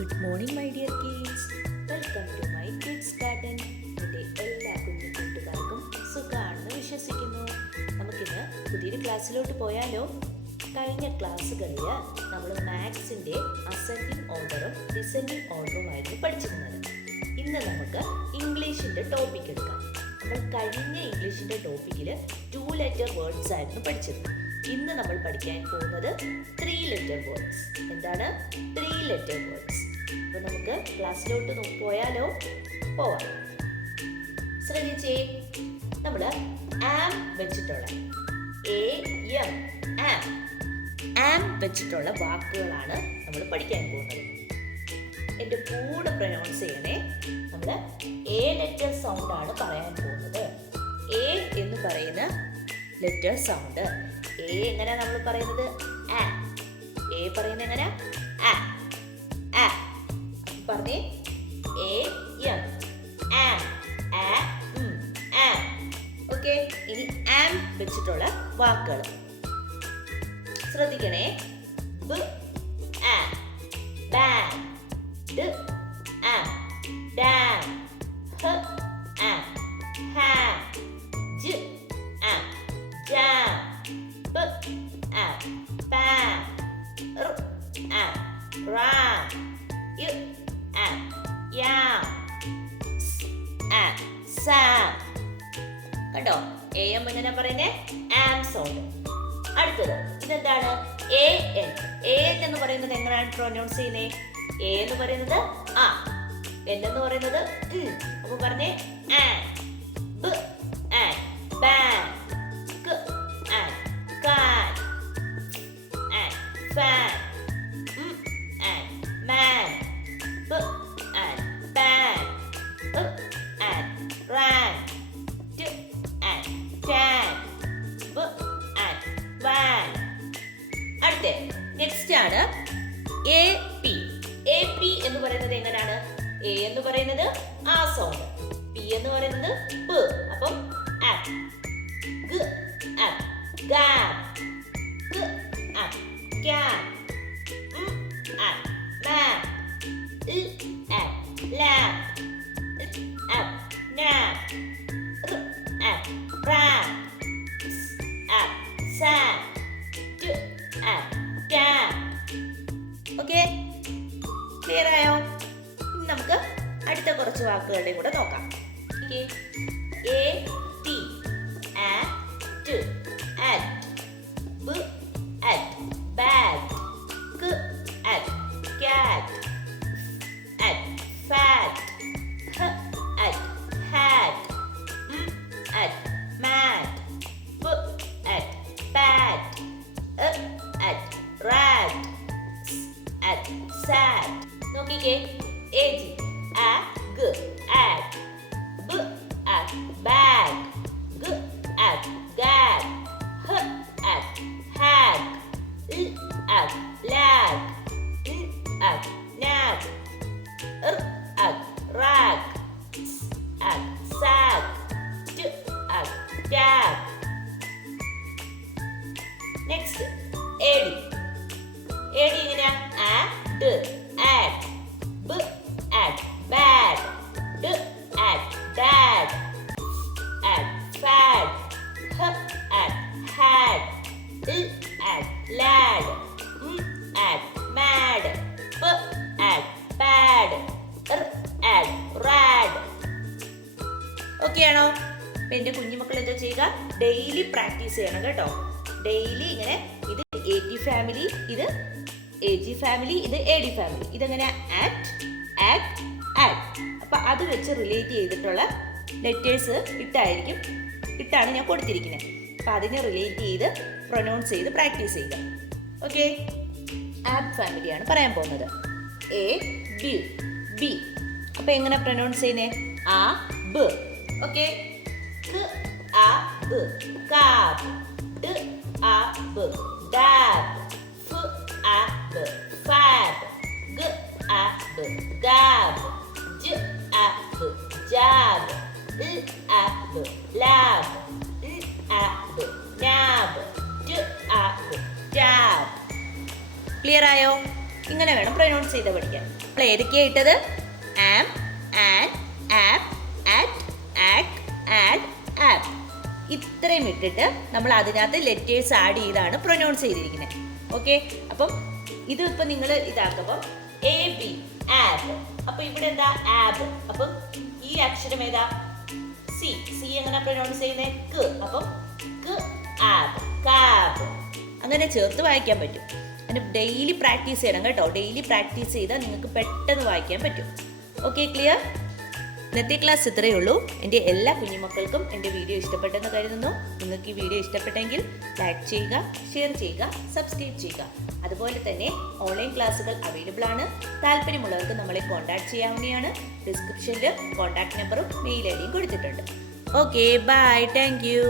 Good morning, my dear kids. Welcome to my kids garden. എൻ്റെ എല്ലാ കുഞ്ഞു കൂട്ടുകാർക്കും സുഖമാണെന്ന് വിശ്വസിക്കുന്നു. നമുക്കിന്ന് പുതിയൊരു ക്ലാസ്സിലോട്ട് പോയാലോ? കഴിഞ്ഞ ക്ലാസ്സുകളിൽ നമ്മൾ മാത്സിൻ്റെ അസെൻഡിങ് ഓർഡറും ഡിസെൻഡിങ് ഓർഡറുമായിരുന്നു പഠിച്ചിരുന്നത്. ഇന്ന് നമുക്ക് ഇംഗ്ലീഷിൻ്റെ ടോപ്പിക് എടുക്കാം. നമ്മൾ കഴിഞ്ഞ ഇംഗ്ലീഷിൻ്റെ ടോപ്പിക്കിൽ 2 letter വേർഡ്സ് ആയിരുന്നു പഠിച്ചത്. ഇന്ന് നമ്മൾ പഠിക്കാൻ പോകുന്നത് 3 letter വേർഡ്സ്. എന്താണ് 3 letter വേർഡ്സ്? അപ്പോൾ നമുക്ക് ക്ലാസ്സിലോട്ട് പോയാലോ? പോവാം. ശ്രദ്ധിച്ചേ, നമ്മൾ ആം വെച്ചിട്ടുള്ള ആം വെച്ചിട്ടുള്ള വാക്കുകളാണ് നമ്മൾ പഠിക്കാൻ പോകുന്നത്. എൻ്റെ കൂടെ പ്രൊനൗൺസ് ചെയ്യണേ. നമ്മൾ എ ലെറ്റർ സൗണ്ട് ആണ് പറയാൻ പോകുന്നത്. എ എന്ന് പറയുന്ന ലെറ്റർ സൗണ്ട്. എ എങ്ങനെയാ നമ്മൾ പറയുന്നത്? ആ. എ പറയുന്നത് എങ്ങനെയാ? ആ. ആ. പറഞ്ഞേ. എ എം ആം ആ ഉം ആ. ഓക്കെ, ഇനി ആം വെച്ചിട്ടുള്ള വാക്കുകൾ ശ്രദ്ധിക്കണേ. ബ് ആ ബാൻഡ് ആം ഡാം ഹ ആം ഹാം ജ് ആം ജാം ബ് ആം പാം ർ ആം Ram you am yam am Sam. കണ്ടോ, എ എം എങ്ങനെ പറയുന്നേ? ആം സൗണ്ട്. അടുത്തത് ഇതെന്താണ്? A N. എ എൻ എന്ന് പറയുന്നത് എങ്ങനെയാണ് പ്രൊനൗൺസ് ചെയ്യുന്നേ? എ എന്ന് പറയുന്നത് ആ, എൻ എന്ന് പറയുന്നത് അപ്പൊ പറഞ്ഞേ ആൻ ബ് ആൻ ബാൻ ക ആൻ കാൻ ആൻ ഫാൻ ആൻ മാൻ ബ് ആൻ ബാൻ ആൻ റാൻ ട് ആൻ ടാൻ ബ് ആൻ വാൻ. അടുത്ത നെക്സ്റ്റ് ആണ് എ പി. എ പി എന്ന് പറയുന്നത് എങ്ങനെയാണ്? എ എന്ന് പറയുന്നത് ആ സൗണ്ട്, പി എന്ന് പറയുന്നത് പ്. അപ്പം ആപ്പ് ഗ ആപ്പ് ഗാം ഗ ആപ്പ് ക്യാം ആപ്പ് മാപ്പ് ഇ ആപ്പ് ലാം ആപ്പ് നാം ർ ആപ്പ് റാം ആപ്പ് സാം ട് ആപ്പ് ടാം. ഓക്കെ, ക്ലിയർ ആയോ? ഇനി നമുക്ക് അടുത്ത കുറച്ച് വാക്കുകളുടെ കൂടെ നോക്കാം. A T at at b at bat ക ആറ്റ് കാറ്റ് ആറ്റ് ഫാറ്റ് ഹ ആറ്റ് ഹാറ്റ് ആറ്റ് മാറ്റ് ബ് ആറ്റ് ബാറ്റ് ആറ്റ് റാറ്റ് ആറ്റ് സാറ്റ്. നോക്കിക്കേ, എ ജി ആ ഗ ആറ്റ് ബ് ആറ്റ് ബാഗ് ഗ ആറ്റ് ഗാഗ് ഹ ആറ്റ് ഹാഗ് ഇ ആറ്റ് ലാഗ് ഇ ആറ്റ് നാഗ് ർ ആറ്റ് റാഗ് സ് ആറ്റ് സാഗ് ട് at tag. Next A D. A D എങ്ങനെയാ? ആഡ് ആഡ് ബ് ആഡ് ബാഡ് ഡ് ആഡ് ഡാഡ് ആഡ് ഫാഡ് ഹ ആഡ് ഹാഡ് ഇ ആഡ് ലാഡ് ആഡ് മാഡ് ബ് ആഡ് ബാഡ് ർ ആഡ് റാഡ്. ഓക്കെ ആണോ? അപ്പൊ എന്റെ കുഞ്ഞുമക്കൾ എന്താ ചെയ്യുക? ഡെയിലി പ്രാക്ടീസ് ചെയ്യണം കേട്ടോ. ഡെയിലി ഇങ്ങനെ, ഇത് എ ടി ഫാമിലി, ഇത് എ ജി ഫാമിലി, ഇത് എ ഡി ഫാമിലി. ഇതെങ്ങനെ? ആറ്റ് ആറ്റ് ആറ്റ്. അപ്പൊ അത് വെച്ച് റിലേറ്റ് ചെയ്തിട്ടുള്ള ലെറ്റേഴ്സ് ഇട്ടാണ് ഞാൻ കൊടുത്തിരിക്കുന്നത്. അപ്പൊ അതിനെ റിലേറ്റ് ചെയ്ത് പ്രൊനൗൺസ് ചെയ്ത് പ്രാക്ടീസ് ചെയ്യുക. ഓക്കെ, ആപ്പ് ഫാമിലിയാണ് പറയാൻ പോകുന്നത്. A B B. അപ്പൊ എങ്ങനെ പ്രൊനൗൺസ് ചെയ്യുന്നേ? ആ ബ്. ഓക്കെ, ക ആ ബ് കാബ് ഡ് ആ ബ് ഡാബ് ഫ് ആ ബ് ഫാബ് ഗ ആ ബ് ഗാബ് ജ ആ ബ് ജാബ് ഇ ആ ബ് ലാബ് ഇ ആ ബ് നാബ് ട് ആ ബ് ടാബ്. ക്ലിയർ ആയോ? ഇങ്ങനെ വേണം പ്രൊനൗൺസ് ചെയ്ത് പഠിക്കാൻ. നമ്മൾ ഏതൊക്കെയാണ് ഇട്ടത്? Am, and, app, at, act, ad, app. ഇത്രയും ഇട്ടിട്ട് നമ്മൾ അതിനകത്ത് ലെറ്റേഴ്സ് ആഡ് ചെയ്താണ് പ്രൊനൗൺസ് ചെയ്തിരിക്കുന്നത്. ഓക്കെ, അപ്പം ഇത് ഇപ്പം നിങ്ങൾ ഇതാക്കുമ്പോൾ എ ബി ആബ്. അപ്പം ഇവിടെ എന്താ? ആബ്. അപ്പം ഈ അക്ഷരം ഏതാ? സി. സി എങ്ങനെ പ്രൊനൗൺസ് ചെയ്യുന്നത്? ക. അപ്പം ക ആബ്, കാബ്. അങ്ങനെ ചേർത്ത് വായിക്കാൻ പറ്റും. അങ്ങനെ ഡെയിലി പ്രാക്ടീസ് ചെയ്യണം കേട്ടോ. ഡെയിലി പ്രാക്ടീസ് ചെയ്താൽ നിങ്ങൾക്ക് പെട്ടെന്ന് വായിക്കാൻ പറ്റും. Okay, clear? ഇന്നത്തെ ക്ലാസ് ഇത്രയേ ഉള്ളൂ. എൻ്റെ എല്ലാ കുഞ്ഞുമക്കൾക്കും എൻ്റെ വീഡിയോ ഇഷ്ടപ്പെട്ടെന്ന് കരുതുന്നു. നിങ്ങൾക്ക് ഈ വീഡിയോ ഇഷ്ടപ്പെട്ടെങ്കിൽ ലൈക്ക് ചെയ്യുക, ഷെയർ ചെയ്യുക, സബ്സ്ക്രൈബ് ചെയ്യുക. അതുപോലെ തന്നെ ഓൺലൈൻ ക്ലാസ്സുകൾ അവൈലബിൾ ആണ്. താല്പര്യമുള്ളവർക്ക് നമ്മളെ കോൺടാക്ട് ചെയ്യാവുന്നതാണ്. ഡിസ്ക്രിപ്ഷനിൽ കോൺടാക്ട് നമ്പറും മെയിൽ ഐ ഡിയും കൊടുത്തിട്ടുണ്ട്. Okay, bye, thank U.